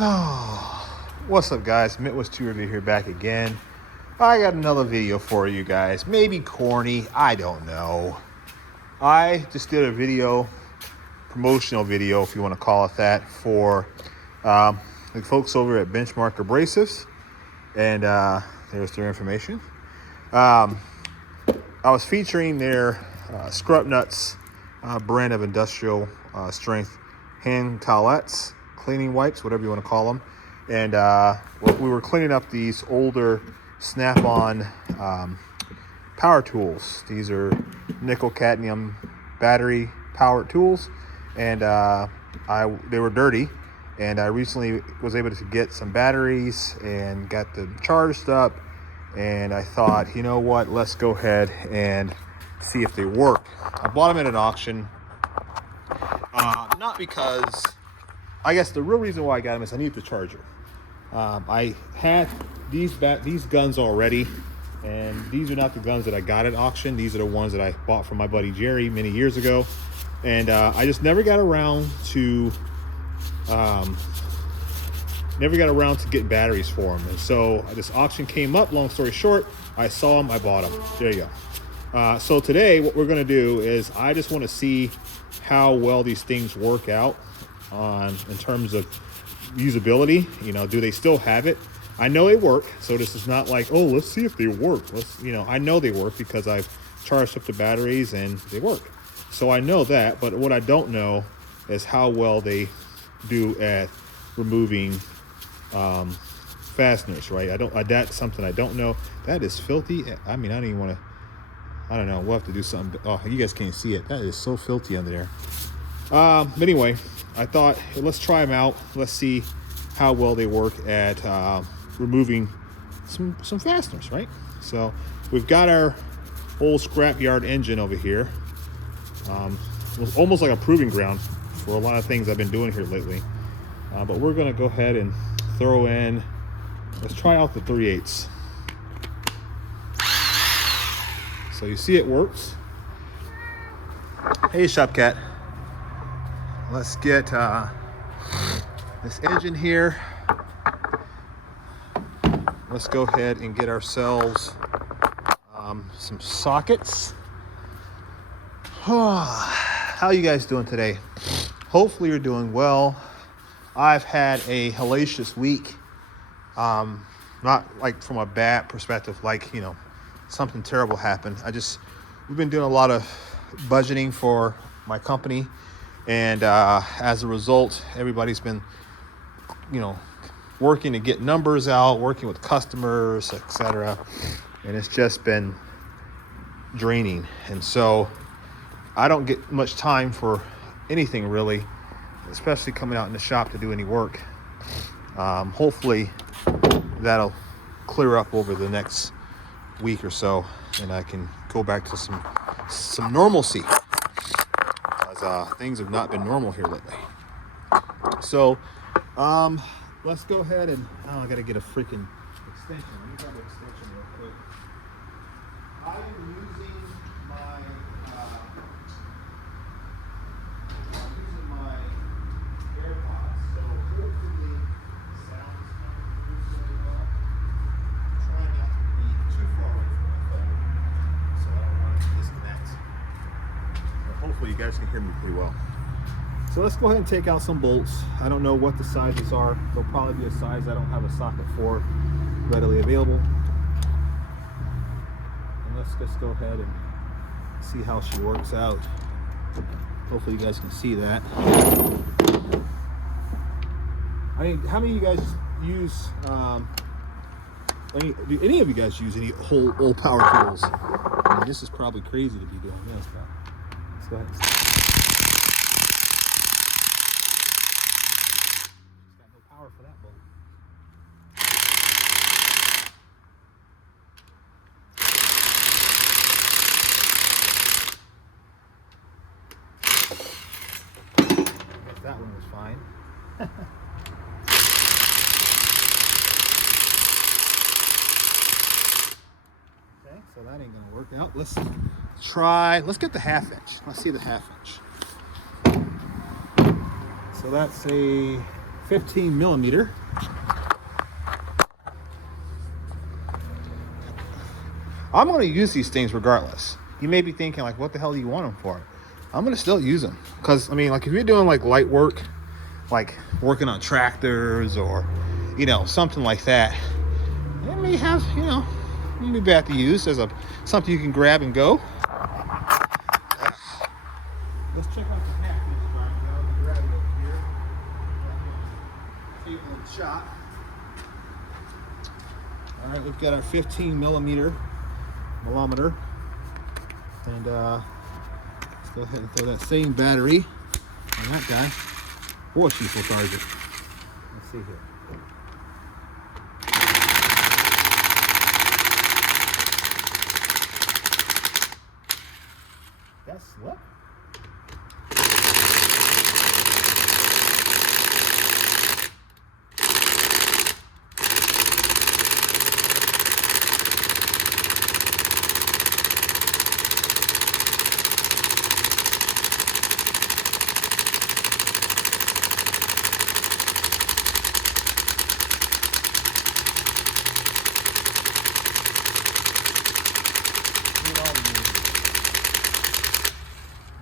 What's up, guys? Mitt was too early here back again. I got another video for you guys. Maybe corny, I don't know. I just did a video, promotional video, if you want to call it that, for the folks over at Benchmark Abrasives, and there's their information. I was featuring their Scrubnutz brand of industrial strength hand towelettes, cleaning wipes, whatever you want to call them. And we were cleaning up these older snap-on power tools. These are nickel cadmium battery powered tools, and they were dirty. And I recently was able to get some batteries and got them charged up. And I thought, you know what, let's go ahead and see if they work. I bought them at an auction, not because, I guess the real reason why I got them is I need the charger. I had these guns already, and these are not the guns that I got at auction. These are the ones that I bought from my buddy Jerry many years ago, and I just never got around to get batteries for them. And so this auction came up. Long story short, I saw them, I bought them. There you go. So today what we're going to do is I just want to see how well these things work out in terms of usability. You know, do they still have it? I know they work, so this is not like, oh, let's see if they work. I know they work because I've charged up the batteries and they work. So I know that, but what I don't know is how well they do at removing fasteners, right? That's something I don't know. That is filthy. I mean, I don't even want to, I don't know, we'll have to do something. Oh, you guys can't see it. That is so filthy under there. But anyway, I thought, hey, let's try them out. Let's see how well they work at removing some fasteners, right? So we've got our old scrapyard engine over here. It was almost like a proving ground for a lot of things I've been doing here lately. But we're gonna go ahead and throw in, let's try out the 3/8. So you see it works. Hey, Shopcat. Let's get this engine here. Let's go ahead and get ourselves some sockets. How you guys doing today? Hopefully you're doing well. I've had a hellacious week. Not like from a bad perspective, like, you know, something terrible happened. We've been doing a lot of budgeting for my company. And as a result, everybody's been, you know, working to get numbers out, working with customers, etc. And it's just been draining. And so I don't get much time for anything really, especially coming out in the shop to do any work. Hopefully that'll clear up over the next week or so, and I can go back to some normalcy. Things have not been normal here lately. So let's go ahead and I gotta get a freaking extension. Let me grab an extension real quick. I am using my AirPods, so hopefully the sound is coming through really well. I'm trying not to be too far away from my phone, so I don't want it to disconnect. Hopefully you guys can hear me pretty well. So let's go ahead and take out some bolts. I don't know what the sizes are. There'll probably be a size I don't have a socket for readily available. And let's just go ahead and see how she works out. Hopefully you guys can see that. I mean, how many of you guys use, do any of you guys use any old power tools? I mean, this is probably crazy to be doing this, but let's go ahead. Got no power for that bolt. I guess that one was fine. Okay, so that ain't gonna work out. Let's get the 1/2 inch. Let's see the 1/2 inch. So that's a 15 millimeter. I'm going to use these things regardless. You may be thinking like, what the hell do you want them for? I'm going to still use them. Because, I mean, like if you're doing like light work, like working on tractors or, you know, something like that, it may have, you know, it may be bad to use as something you can grab and go. Let's check out the hat. Grab it over here. Table and shot. All right, we've got our 15 millimeter. And let's go ahead and throw that same battery on that guy. Boy, she's lethargic. Let's see here. That slip?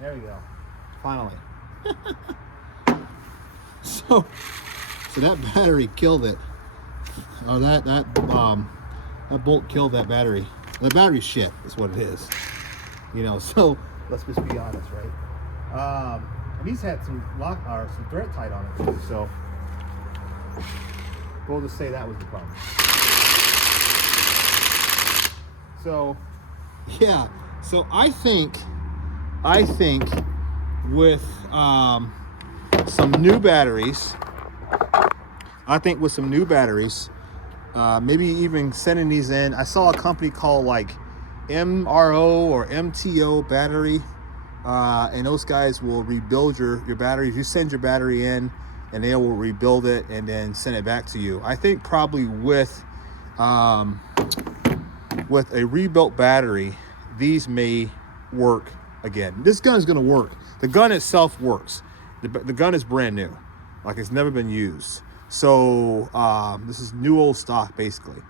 There we go. Finally. So that battery killed it. Oh, that bolt killed that battery. The battery's shit is what it is. You know, so let's just be honest, right? And these had some some thread tight on it too, so we'll just say that was the problem. So yeah, so I think with some new batteries, maybe even sending these in. I saw a company called like MRO or MTO battery, and those guys will rebuild your batteries. You send your battery in and they will rebuild it and then send it back to you. I think probably with a rebuilt battery, these may work again. This gun is going to work. The gun itself works. The gun is brand new, like it's never been used. So this is new old stock basically.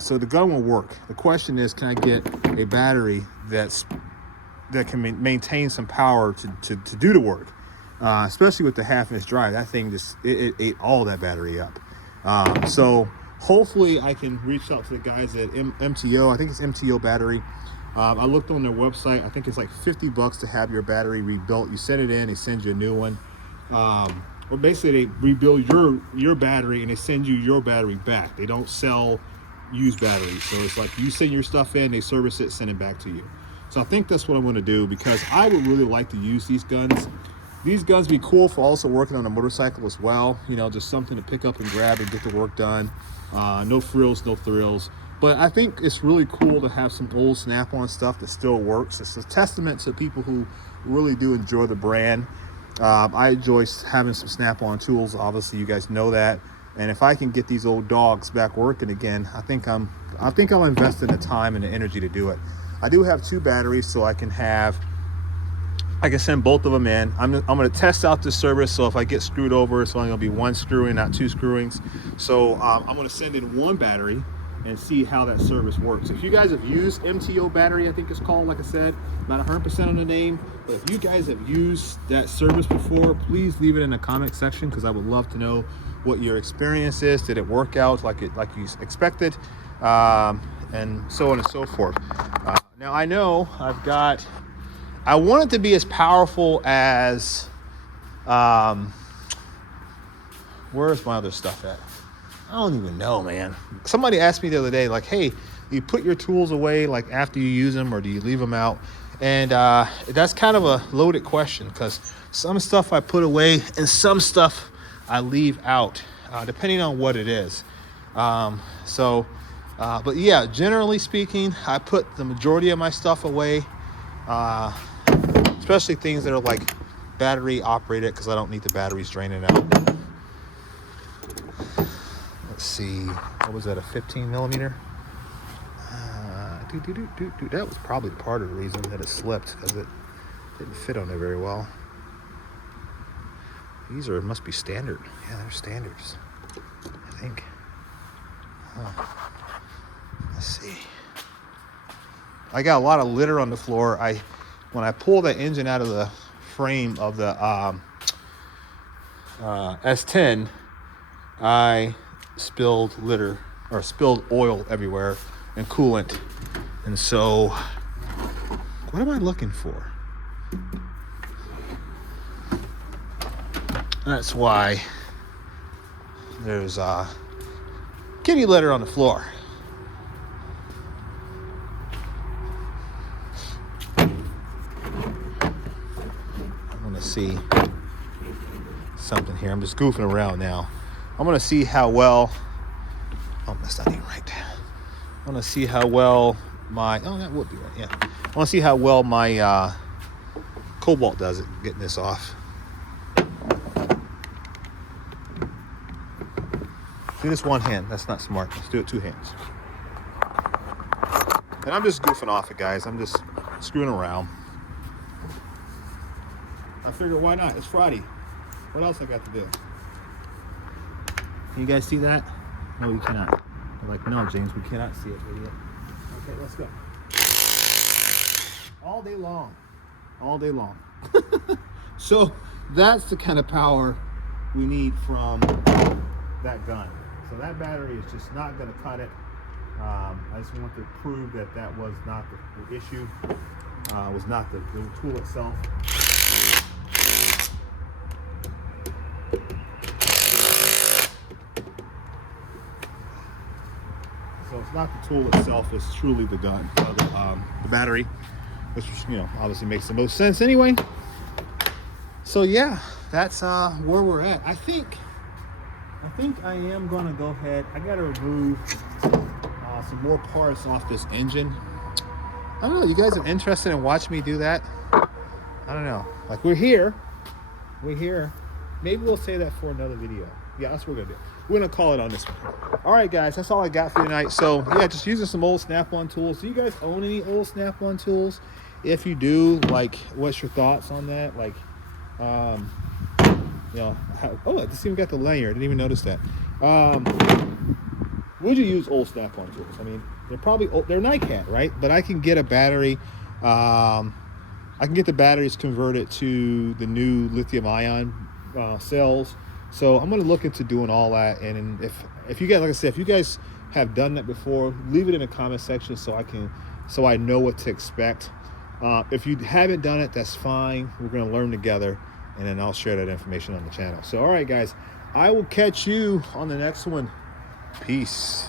So the gun will work. The question is, can I get a battery that can maintain some power to do the work? Especially with the half-inch drive, that thing just it ate all that battery up. So hopefully I can reach out to the guys at MTO. I think it's MTO battery. I looked on their website. I think it's like $50 to have your battery rebuilt. You send it in, they send you a new one. Or basically they rebuild your battery and they send you your battery back. They don't sell used batteries. So it's like you send your stuff in, they service it, send it back to you. So I think that's what I'm going to do, because I would really like to use these guns. These guns be cool for also working on a motorcycle as well. You know, just something to pick up and grab and get the work done. No frills, no thrills. But I think it's really cool to have some old Snap-on stuff that still works. It's a testament to people who really do enjoy the brand. I enjoy having some Snap-on tools. Obviously, you guys know that. And if I can get these old dogs back working again, I think I'll invest in the time and the energy to do it. I do have 2 batteries, so I can send both of them in. I'm going to test out this service, so if I get screwed over, it's only going to be 1 screw-in, not 2 screw-ins. So I'm going to send in 1 battery and see how that service works. If you guys have used MTO battery, I think it's called, like I said, not 100% on the name, but if you guys have used that service before, please leave it in the comment section, because I would love to know what your experience is. Did it work out like you expected? And so on and so forth. Now I know I want it to be as powerful as, where's my other stuff at? I don't even know, man. Somebody asked me the other day, like, hey, you put your tools away like after you use them, or do you leave them out? And that's kind of a loaded question, because some stuff I put away and some stuff I leave out, depending on what it is. But yeah, generally speaking, I put the majority of my stuff away, especially things that are like battery operated, because I don't need the batteries draining out. Let's see, what was that, a 15 millimeter? That was probably part of the reason that it slipped, because it didn't fit on there very well. These must be standard. Yeah, they're standards, I think. Let's see. I got a lot of litter on the floor. When I pull the engine out of the frame of the S10, I spilled oil everywhere and coolant. And so, what am I looking for? That's why there's kitty litter on the floor. I'm gonna see something here. I'm just goofing around now. I'm gonna see how well. Oh, that's not even right. I'm gonna see how well that would be right. Yeah. I want to see how well my Cobalt does it getting this off. Do this one hand. That's not smart. Let's do it two hands. And I'm just goofing off it, guys. I'm just screwing around. I figured, why not? It's Friday. What else I got to do? Can you guys see that? No, you cannot. I'm like, no, James, we cannot see it, idiot. Okay, let's go. All day long. All day long. So that's the kind of power we need from that gun. So that battery is just not going to cut it. I just want to prove that was not the issue. Was not the tool itself. So it's not the tool itself, it's truly the gun, the battery, which, you know, obviously makes the most sense anyway. So yeah, that's where we're at. I think I am gonna go ahead. I gotta remove some more parts off this engine. I don't know, you guys are interested in watching me do that? I don't know. Like, we're here. Maybe we'll say that for another video. Yeah, that's what we're gonna do. We're gonna call it on this one. All right, guys, that's all I got for you tonight. So yeah, just using some old Snap-on tools. Do you guys own any old Snap-on tools? If you do, like, what's your thoughts on that? Like, you know, I just even got the lanyard. I didn't even notice that. Would you use old Snap-on tools? I mean, they're probably old, they're NiCad, right? But I can get a battery. I can get the batteries converted to the new lithium-ion cells. So I'm going to look into doing all that. And if you guys, like I said, if you guys have done that before, leave it in the comment section so I know what to expect. If you haven't done it, that's fine. We're going to learn together, and then I'll share that information on the channel. So, all right, guys, I will catch you on the next one. Peace.